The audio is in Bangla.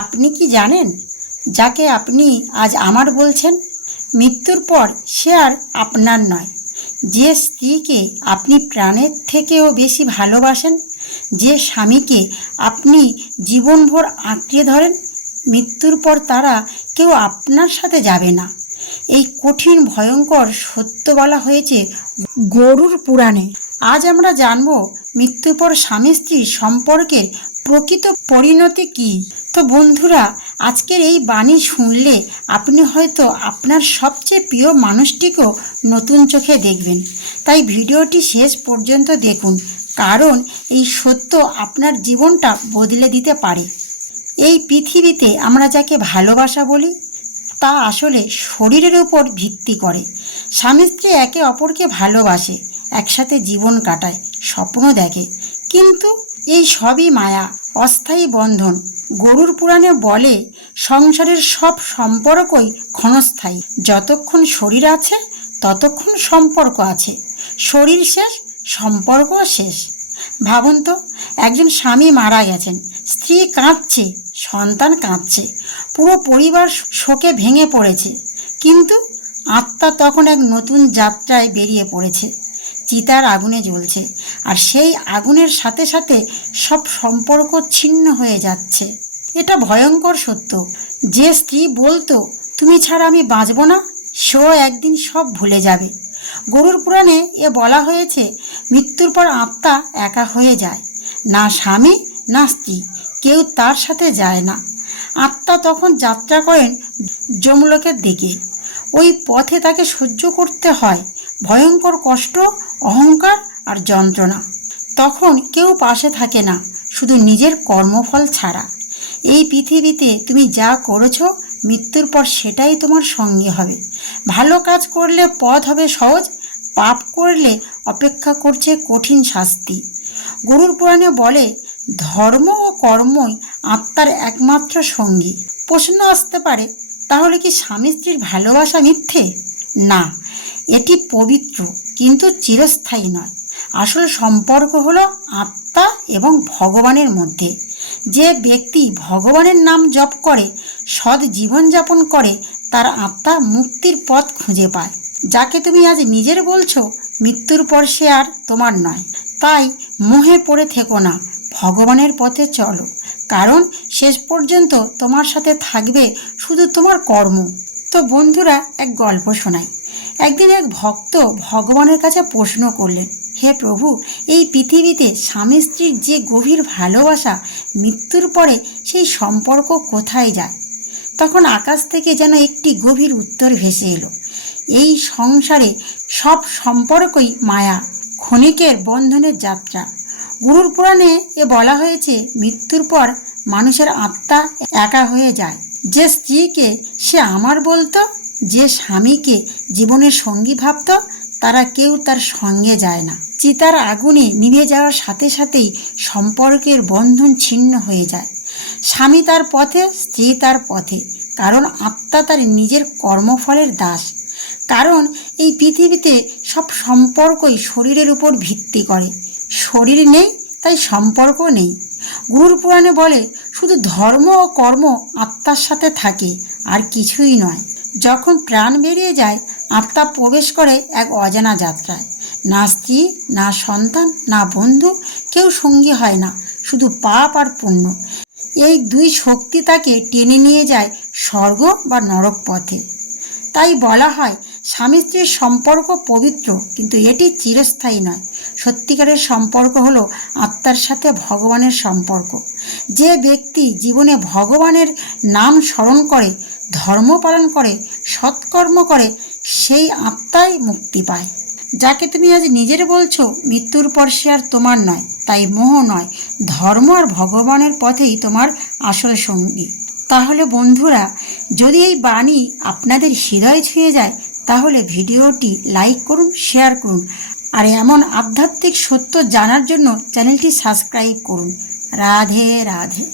আপনি কি জানেন, যাকে আপনি আজ আমার বলছেন, মৃত্যুর পর সে আর আপনার নয়। যে স্ত্রীকে আপনি প্রাণের থেকেও বেশি ভালোবাসেন, যে স্বামীকে আপনি জীবনভর আঁকড়ে ধরেন, মৃত্যুর পর তারা কেউ আপনার সাথে যাবে না। এই কঠিন ভয়ঙ্কর সত্য বলা হয়েছে গরুড় পুরাণে। আজ আমরা জানব মৃত্যুর পর স্বামী স্ত্রীর সম্পর্কের প্রকৃত পরিণতি কী। তো বন্ধুরা, আজকের এই বাণী শুনলে আপনি হয়তো আপনার সবচেয়ে প্রিয় মানুষটিকেও নতুন চোখে দেখবেন। তাই ভিডিওটি শেষ পর্যন্ত দেখুন, কারণ এই সত্য আপনার জীবনটা বদলে দিতে পারে। এই পৃথিবীতে আমরা যাকে ভালোবাসা বলি, তা আসলে শরীরের উপর ভিত্তি করে। স্বামী স্ত্রী একে অপরকে ভালোবাসে, একসাথে জীবন কাটায়, স্বপ্ন দেখে, কিন্তু এই সবই মায়া, অস্থায়ী বন্ধন। গরুড় পুরাণে বলে, সংসারের সব সম্পর্কই ক্ষণস্থায়ী। যতক্ষণ শরীর আছে ততক্ষণ সম্পর্ক আছে, শরীর শেষ, সম্পর্কও শেষ। ভাবুন তো, একজন স্বামী মারা গেছেন, স্ত্রী কাঁদছে, সন্তান কাঁদছে, পুরো পরিবার শোকে ভেঙে পড়েছে, কিন্তু আত্মা তখন এক নতুন যাত্রায় বেরিয়ে পড়েছে। চিতার আগুনে জ্বলছে, আর সেই আগুনের সাথে সাথে সব সম্পর্ক ছিন্ন হয়ে যাচ্ছে। এটা ভয়ঙ্কর সত্য। যে স্ত্রী বলতো তুমি ছাড়া আমি বাঁচব না, সেও একদিন সব ভুলে যাবে। গরুড় পুরাণে বলা হয়েছে, মৃত্যুর পর আত্মা একা হয়ে যায়, না স্বামী না স্ত্রী কেউ তার সাথে যায় না। আত্মা তখন যাত্রা করেন যমলোকের দিকে। ওই পথে তাকে সহ্য করতে হয় ভয়ঙ্কর কষ্ট, অহংকার আর যন্ত্রণা। তখন কেউ পাশে থাকে না, শুধু নিজের কর্মফল ছাড়া। এই পৃথিবীতে তুমি যা করেছ, মৃত্যুর পর সেটাই তোমার সঙ্গী হবে। ভালো কাজ করলে পথ হবে সহজ, পাপ করলে অপেক্ষা করছে কঠিন শাস্তি। গরুড় পুরাণে বলে, ধর্ম ও কর্মই আত্মার একমাত্র সঙ্গী। প্রশ্ন আসতে পারে, তাহলে কি স্বামী স্ত্রীর ভালোবাসা মিথ্যে? না, এটি পবিত্র কিন্তু চিরস্থায়ী নয়। আসল সম্পর্ক হলো আত্মা এবং ভগবানের মধ্যে। যে ব্যক্তি ভগবানের নাম জপ করে, সৎ জীবনযাপন করে, তার আত্মা মুক্তির পথ খুঁজে পায়। যাকে তুমি আজ নিজের বলছো, মৃত্যুর পর সে আর তোমার নয়। তাই মোহে পড়ে থেকো না, ভগবানের পথে চলো, কারণ শেষ পর্যন্ত তোমার সাথে থাকবে শুধু তোমার কর্ম। তো বন্ধুরা, এক গল্প শোনাই। একদিন এক ভক্ত ভগবানের কাছে প্রশ্ন করলেন, হে প্রভু, এই পৃথিবীতে স্বামী স্ত্রীর যে গভীর ভালোবাসা, মৃত্যুর পরে সেই সম্পর্ক কোথায় যায়? তখন আকাশ থেকে যেন একটি গভীর উত্তর ভেসে এলো, এই সংসারে সব সম্পর্কই মায়া, ক্ষণিকের বন্ধনের যাত্রা। গরুড় পুরাণে বলা হয়েছে, মৃত্যুর পর মানুষের আত্মা একা হয়ে যায়। যে স্ত্রীকে সে আমার বলতো, যে স্বামীকে জীবনের সঙ্গী ভাবত, তারা কেউ তার সঙ্গে যায় না। চিতার আগুনে নিভে যাওয়ার সাথে সাথেই সম্পর্কের বন্ধন ছিন্ন হয়ে যায়। স্বামী তার পথে, স্ত্রী তার পথে, কারণ আত্মা তার নিজের কর্মফলের দাস। কারণ এই পৃথিবীতে সব সম্পর্কই শরীরের উপর ভিত্তি করে। শরীর নেই তাই সম্পর্ক নেই। গরুড় পুরাণে বলে, শুধু ধর্ম ও কর্ম আত্মার সাথে থাকে, আর কিছুই নয়। যখন প্রাণ বেরিয়ে যায়, আত্মা প্রবেশ করে এক অজানা যাত্রায়। না স্ত্রী, না সন্তান, না বন্ধু, কেউ সঙ্গী হয় না, শুধু পাপ আর পুণ্য। এই দুই শক্তি তাকে টেনে নিয়ে যায় স্বর্গ বা নরক পথে। তাই বলা হয়, স্বামী স্ত্রীর সম্পর্ক পবিত্র, কিন্তু এটি চিরস্থায়ী নয়। সত্যিকারের সম্পর্ক হলো আত্মার সাথে ভগবানের সম্পর্ক। যে ব্যক্তি জীবনে ভগবানের নাম স্মরণ করে, ধর্ম পালন করে, সৎকর্ম করে, সেই আত্মাই মুক্তি পায়। যাকে তুমি আজ নিজের বলছো, মৃত্যুর পর সে আর তোমার নয়। তাই মোহ নয়, ধর্ম আর ভগবানের পথেই তোমার আসল সঙ্গী। তাহলে বন্ধুরা, যদি এই বাণী আপনাদের হৃদয় ছুঁয়ে যায়, তাহলে ভিডিওটি লাইক করুন, শেয়ার করুন, আর এমন আধ্যাত্মিক সত্য জানার জন্য চ্যানেলটি সাবস্ক্রাইব করুন। রাধে রাধে।